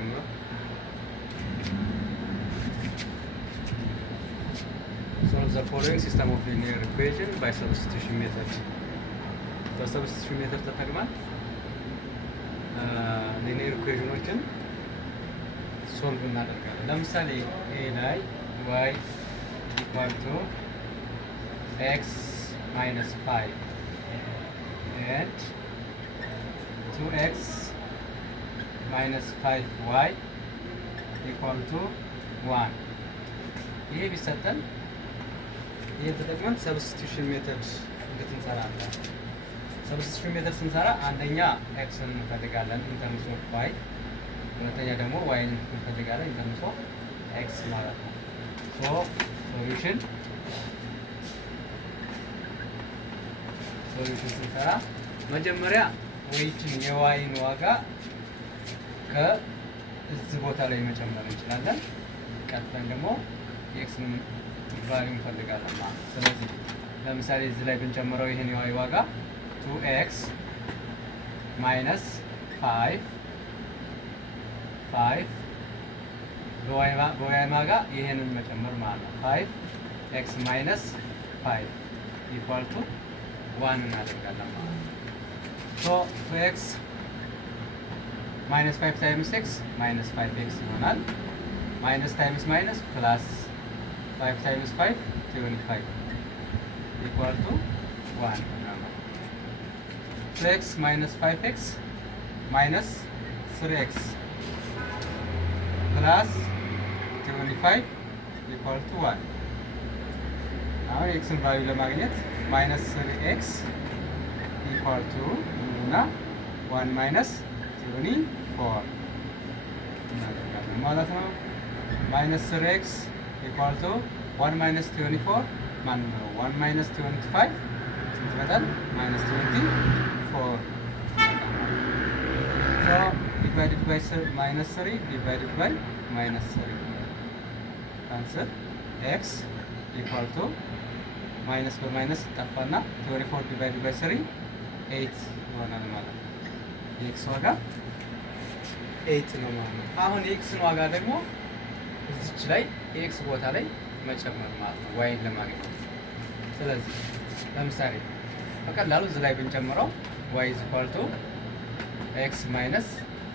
ጀምሮ solve the following system of linear equation by substitution method በሰብስቲቱሽን ሜተድ ተጠቅመን ሊኒየር ኢኩዌሽኖችን ሶልቭ እናደርጋለን። ለምሳሌ ኤ ላይ y equal to x minus 5 and 2x minus 5y equal to 1 ይሄ ቢሰጠን ይሄን ተጠቅመን ሰብስቲቱሽን ሜተድ እንዴት እንሰራለን? ሰብስቲቱሽን ሜተድ ስንሰራ አንደኛ ኤክስን እንፈልጋለን ኢን ተርምስ ኦፍ ዋይ፣ ሁለተኛ ደግሞ ዋይን እንፈልጋለን ኢን ተርምስ ኦፍ ኤክስ ማለት ነው። ሶ ሶሉሽን ስንሰራ መጀመሪያ ወይችን የዋይን ዋጋ ከዚህ ቦታ ላይ መጨመር እንችላለን። ቀጥለን ደግሞ የኤክስን ቫልዩ እንፈልጋለን ማለት ነው። ስለዚህ ለምሳሌ እዚህ ላይ ብንጨምረው ይሄን የዋይ ዋጋ 2x minus 5 በዋይ ዋጋ ይሄንን መጨመር ማለት ነው። 5x minus 5 equal to 1 እናደርጋለን ማለት ነው። so 2x minus 5 times x minus 5x ይሆናል። minus times minus plus 5 times 5 25 equal to 1 2x minus 5x minus 3x plus 25 equal to 1 አሁን ኤክስን ቫልዩ ለማግኘት minus 3x equal to እና 1 minus 24 እናደርጋለን ማለት ነው። minus 3x equal to 1 minus 24 ማን ነው? 1 minus 25 ስንት ይመጣል? minus 24 so divided by minus 3 divided by minus 3 answer x equal to minus በማይነስ ጠፋና 24 divided by 3 8 ይሆናል ማለት ነው። የኤክስ ዋጋ 8 ነው ማለት ነው። አሁን የኤክስን ዋጋ ደግሞ እዚች ላይ የኤክስ ቦታ ላይ መጨመር ማለት ነው ዋይን ለማግኘት። ስለዚህ ለምሳሌ በቀላሉ እዚህ ላይ ብንጨምረው y is equal to x minus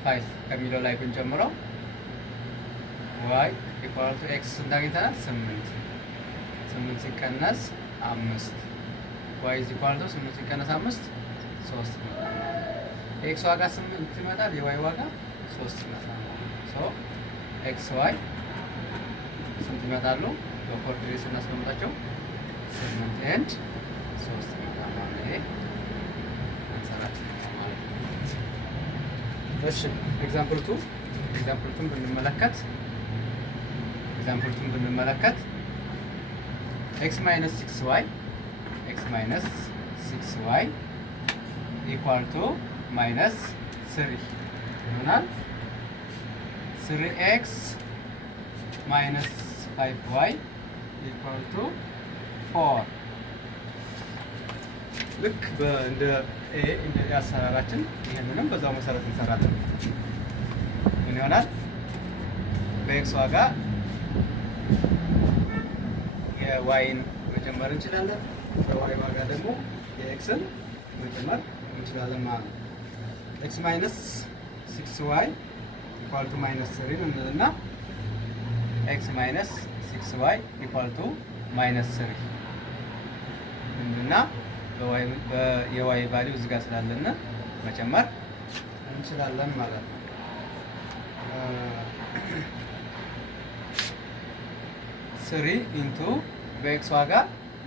5 ከሚለው ላይ ብንጨምረው y equal to x ስንት አግኝተናል? 8 ሲቀነስ 5 y is equal to 8 ሲቀነስ 5 3 ይመጣል። የኤክስ ዋጋ 8 ይመጣል፣ የዋይ ዋጋ 3 ይመጣል። ሶ ኤክስ ዋይ ስንት ይመጣሉ? በኮኦርዲኔት ስናስቀምጣቸው 8 ኤንድ 3 ይመጣል ማለት ነው። አንሰራችን ማለት ነው። እሺ ኤግዛምፕል 2 ብንመለከት x minus 6y equal to minus 3 ይሆናል። 3x minus 5y equal to 4 ልክ እንደ አሰራራችን ይሄንንም በዛው መሰረት እንሰራለን። ምን ይሆናል? በኤክስ ዋጋ የዋይን መጨመር እንችላለን፣ በዋይ ዋጋ ደግሞ የኤክስን መጨመር እንችላለን ማለት ነው። ኤክስ ማይነስ 6y ኢኳል ቱ ማይነስ 3 እንልና ኤክስ ማይነስ 6y ኢኳል ቱ ማይነስ 3 እንልና የዋይ ቫልዩ እዚህ ጋር ስላለና መጨመር እንችላለን ማለት ነው። 3 ኢንቱ በኤክስ ዋጋ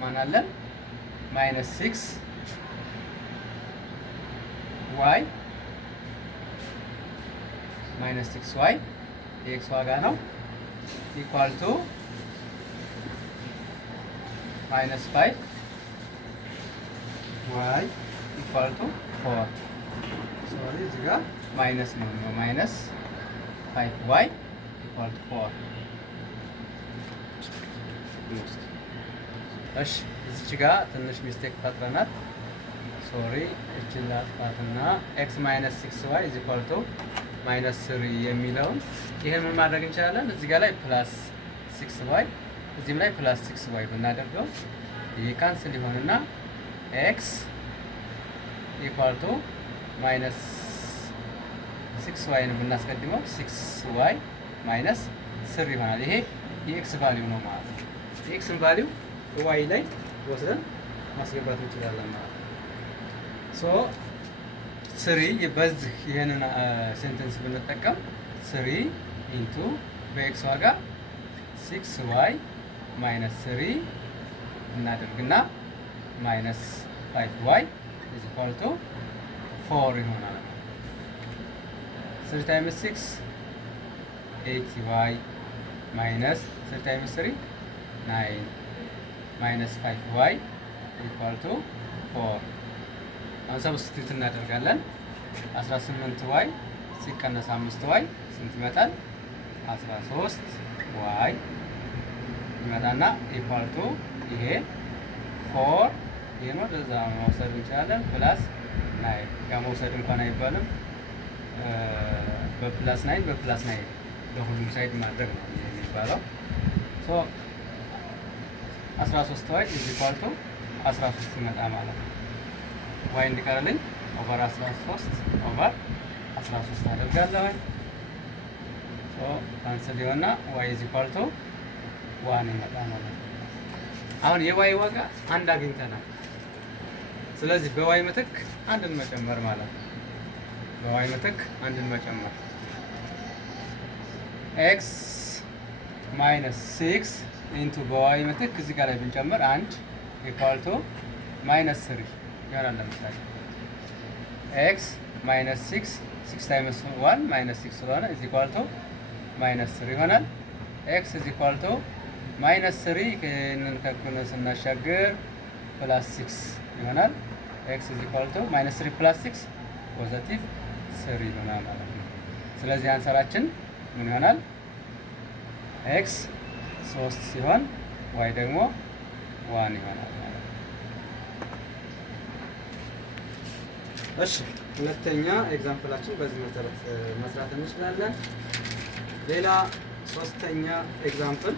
ማን አለን? ማይነስ 6 ዋይ ማይነስ 6 ዋይ የኤክስ ዋጋ ነው ኢኳል ቱ ማይነስ 5 ዋይ ኢኳል ቱ 4 ሶሪ እዚህ ጋር ማይነስ ነው ማይነስ 5 ዋይ ኢኳል ቱ 4 እሺ እዚች ጋር ትንሽ ሚስቴክ ፈጥረናል። ሶሪ እችን ላጥፋትና x minus 6y is equal to ማይነስ 3 የሚለውን ይሄን ምን ማድረግ እንችላለን? እዚህ ጋር ላይ ፕላስ 6y እዚህም ላይ ፕላስ 6y ብናደርገው ይሄ ካንስል ይሆንና x ኢኳል ቱ ማይነስ 6y ነው ብናስቀድመው 6y ማይነስ 3 ይሆናል። ይሄ የኤክስ ቫልዩ ነው ማለት ነው። የኤክስን ቫልዩ y ላይ ወስደን ማስገባት እንችላለን ማለት ነው። ሶ 3 በዚህ ይሄንን ሴንተንስ ብንጠቀም 3 ኢንቱ በኤክስ ዋጋ 6y ማይነስ 3 እናደርግና ማይነስ 5y is equal to 4 ይሆናል። 3 times 6 8y minus 3 times 3 9 minus 5y equal to 4 አሁን ሰብስቲቱት እናደርጋለን። 18y ሲቀነስ 5y ስንት ይመጣል? 13y ይመጣና ኢኳል ቱ ይሄ 4 ይሄ ነው ለዛ መውሰድ እንችላለን ፕላስ 9 ያ መውሰድ እንኳን አይባልም በፕላስ 9 በፕላስ 9 ለሁሉም ሳይድ ማድረግ ነው የሚባለው። ሶ 13y is equal to 13 ይመጣ ማለት ነው። y እንዲቀርልኝ ኦቨር 13 ኦቨር 13 አደርጋለሁ። ሶ ካንሰል ይሆንና y is equal to 1 ይመጣ ማለት ነው። አሁን የy ዋጋ አንድ አግኝተናል። ስለዚህ በy ምትክ አንድን መጨመር ማለት ነው። በy ምትክ አንድን መጨመር x ማይነስ 6 ኢንቱ በy ምትክ እዚህ ጋር ላይ ብንጨምር 1 ኢኳል ቱ ማይነስ 3 ይሆናል። ለምሳሌ x ማይነስ 6 ታይምስ 1 ማይነስ 6 ስለሆነ ኢዝ ኢኳል ቱ ማይነስ 3 ይሆናል። x ኢዝ ኢኳል ቱ ማይነስ 3 ከነን ተኩነ ስናሻገር ፕላስ 6 ይሆናል። x ኢዝ ኢኳል ቱ ማይነስ 3 ፕላስ 6 ፖዚቲቭ 3 ይሆናል ማለት ነው። ስለዚህ አንሰራችን ምን ይሆናል? x 3 ሲሆን y ደግሞ 1 ይሆናል ማለት ነው። እሺ ሁለተኛ ኤግዛምፕላችን በዚህ መሰረት መስራት እንችላለን። ሌላ ሶስተኛ ኤግዛምፕል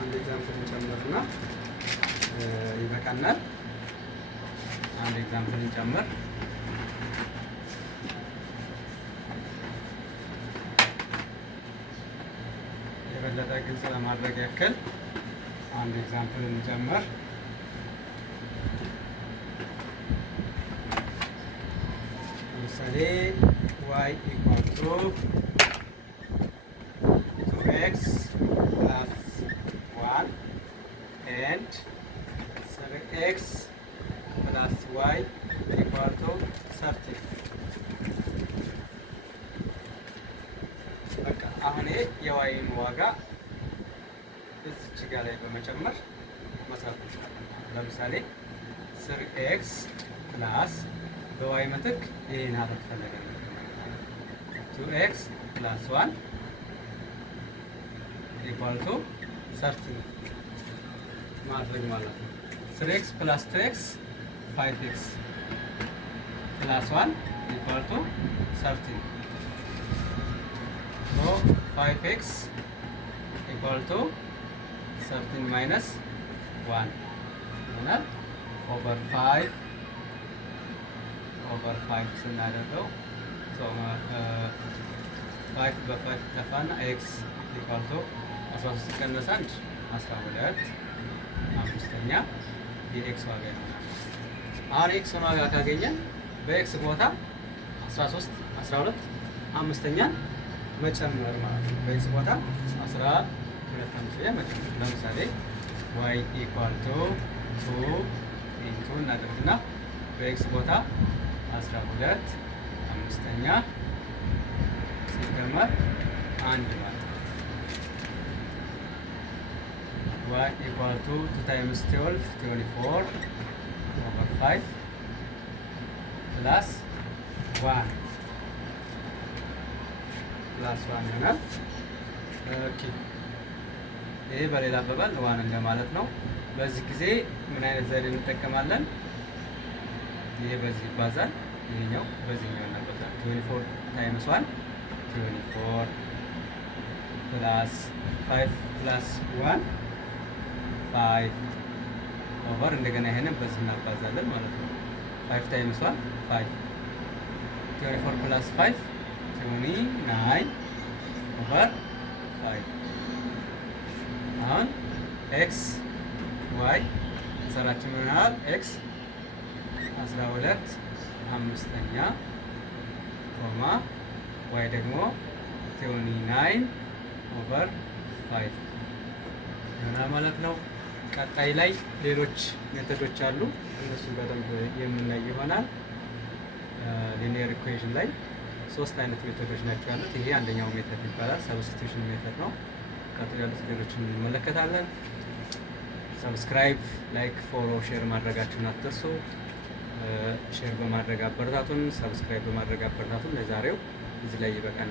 አንድ ኤግዛምፕል እንጨምርና ይበቃናል። አንድ ኤግዛምፕል እንጨምር። የበለጠ ግልጽ ለማድረግ ያክል አንድ ኤግዛምፕል እንጨምር። ለምሳሌ y equal to 2x plus 1 and 3x plus y equal to 30 በቃ አሁን የዋይን ዋጋ እዚች ጋር ላይ በመጨመር መስራት እንችላለን። ለምሳሌ 3x ፕላስ በዋይ ምትክ ይሄን ሀረግ ፈለገን 2x ፕላስ 1 ኢኳል ቱ 30 ማድረግ ማለት ነው። 3x ፕላስ 2x 5x ፕላስ 1 ኢኳል ቱ 30 So 5x equal to 13 minus 1 ይሆናል። ኦቨር 5 ስናደርገው 5 በ5 ተፋና x equal to 13 ሲቀነስ 1 12 አምስተኛ የx ዋጋ ይሆናል። አሁን x ዋጋ ካገኘን በx ቦታ 13 12 አምስተኛ መጨመር ማለት ነው። በኤክስ ቦታ 12 አምስተኛ መጨመር። ለምሳሌ y equal to 2 ኢንቱ እናደርግና በኤክስ ቦታ 12 አምስተኛ ሲደመር 1 ማለት ነው። y equal to 2 times 12 24 over 5 plus 1 ፕላስ 1 ይሆናል። ኦኬ ይሄ በሌላ አባባል 1 እንደማለት ነው። በዚህ ጊዜ ምን አይነት ዘዴ እንጠቀማለን? ይሄ በዚህ ይባዛል፣ ይሄኛው በዚህኛው እናባዛለን። 24 ታይምስ 1 4 + 5 + 1 5 ኦቨር እንደገና ይሄንን በዚህ እናባዛለን ማለት ነው። 5 ታይምስ 1 5 24 + 5 29 ኦቨር 5 አሁን ኤክስ ዋይ እንሰራችን ምን ይሆናል? ኤክስ 12 5ኛ ኮማ ዋይ ደግሞ 29 ኦቨር 5 ይሆናል ማለት ነው። ቀጣይ ላይ ሌሎች ሜተዶች አሉ። እነሱን በደንብ የምናይ ይሆናል። ሊኒየር ኢኩዌሽን ላይ 3 አይነት ሜተዶች ናቸው ያሉት። ይሄ አንደኛው ሜተድ ይባላል፣ ሰብስቲቱሽን ሜተድ ነው። ቀጥሎ ያሉት ሌሎችን እንመለከታለን። ሰብስክራይብ፣ ላይክ፣ ፎሎ፣ ሼር ማድረጋችሁን አትርሱ። ሼር በማድረግ አበረታቱን፣ ሰብስክራይብ በማድረግ አበረታቱን። ለዛሬው እዚህ ላይ ይበቃል።